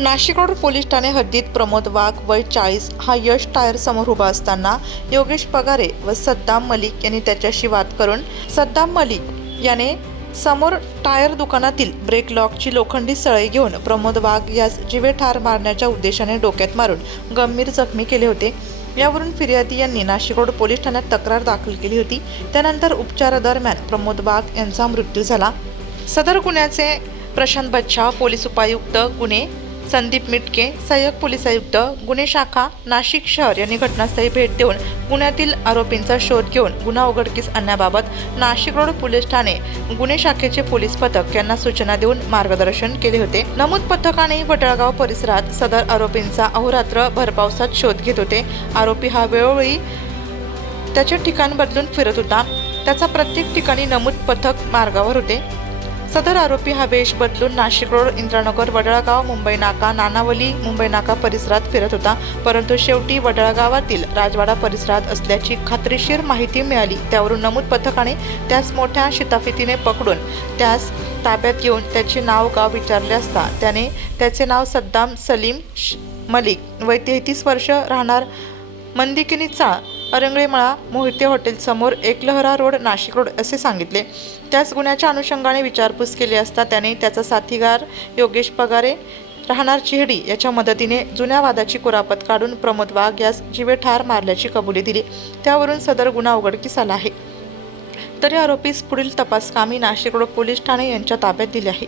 Nashik road police Thane हद्दीत प्रमोद वाघ वय 40 हा यश टायर समोर उभा असताना योगेश पगारे व सद्दाम मलिक यांनी त्याच्याशी वाद करून सद्दाम मलिक याने समोर टायर दुकानातील ब्रेक लॉकची लोखंडी सळई घेऊन प्रमोद वाघ यास जीवे ठार मारण्याच्या उद्देशाने डोक्यात मारून गंभीर जखमी केले होते। यावरून फिर्यादी यांनी नाशिक रोड पोलीस ठाण्यात तक्रार दाखल केली होती। त्यानंतर उपचारादरम्यान प्रमोद वाघ यांचा मृत्यू झाला। सदर गुन्ह्याचे प्रशांत बच्छाव, पोलीस उपायुक्त गुन्हे संदीप मिटके, सहाय्यक पोलीस आयुक्त गुन्हे शाखा नाशिक शहर यांनी घटनास्थळी भेट देऊन गुन्ह्यातील आरोपींचा शोध घेऊन गुन्हा उघडकीस आणण्याबाबत नाशिक रोड पोलीस ठाणे गुन्हे शाखेचे पोलीस पथक यांना सूचना देऊन मार्गदर्शन केले होते। नमूद पथकाने वडळगाव परिसरात सदर आरोपींचा अहोरात्र भरपावसात शोध घेत होते। आरोपी हा वेळोवेळी त्याचे ठिकाण बदलून फिरत होता। त्याचा प्रत्येक ठिकाणी नमूद पथक मार्गावर होते। सदर आरोपी हा वेश बदलून नाशिक रोड, इंद्रानगर, वडळगाव, मुंबई नाका, नानावली, मुंबई नाका परिसरात फिरत होता। परंतु शेवटी वडळगावातील राजवाडा परिसरात असल्याची खात्रीशीर माहिती मिळाली। त्यावरून नमूद पथकाने त्यास मोठ्या शिताफितीने पकडून त्यास ताब्यात घेऊन त्याचे नाव गाव विचारले असता त्याने त्याचे नाव सद्दाम सलीम मलिक वय 33 वर्ष, राहणार मंदिकिनीचा अरंगळेमळा, मोहिते हॉटेल समोर, एकलहरा रोड, नाशिक रोड असे सांगितले। त्याच गुन्ह्याच्या अनुषंगाने विचारपूस केली असता त्याने त्याचा साथीदार योगेश पगारे राहणार चिहडी याच्या मदतीने जुन्या वादाची कुरापत काढून प्रमोद वाघ यास जीवे ठार मारल्याची कबुली दिली। त्यावरून सदर गुन्हा उघडकीस आला आहे। तरी आरोपीस पुढील तपासकामी नाशिक रोड पोलीस ठाणे यांच्या ताब्यात दिले आहे।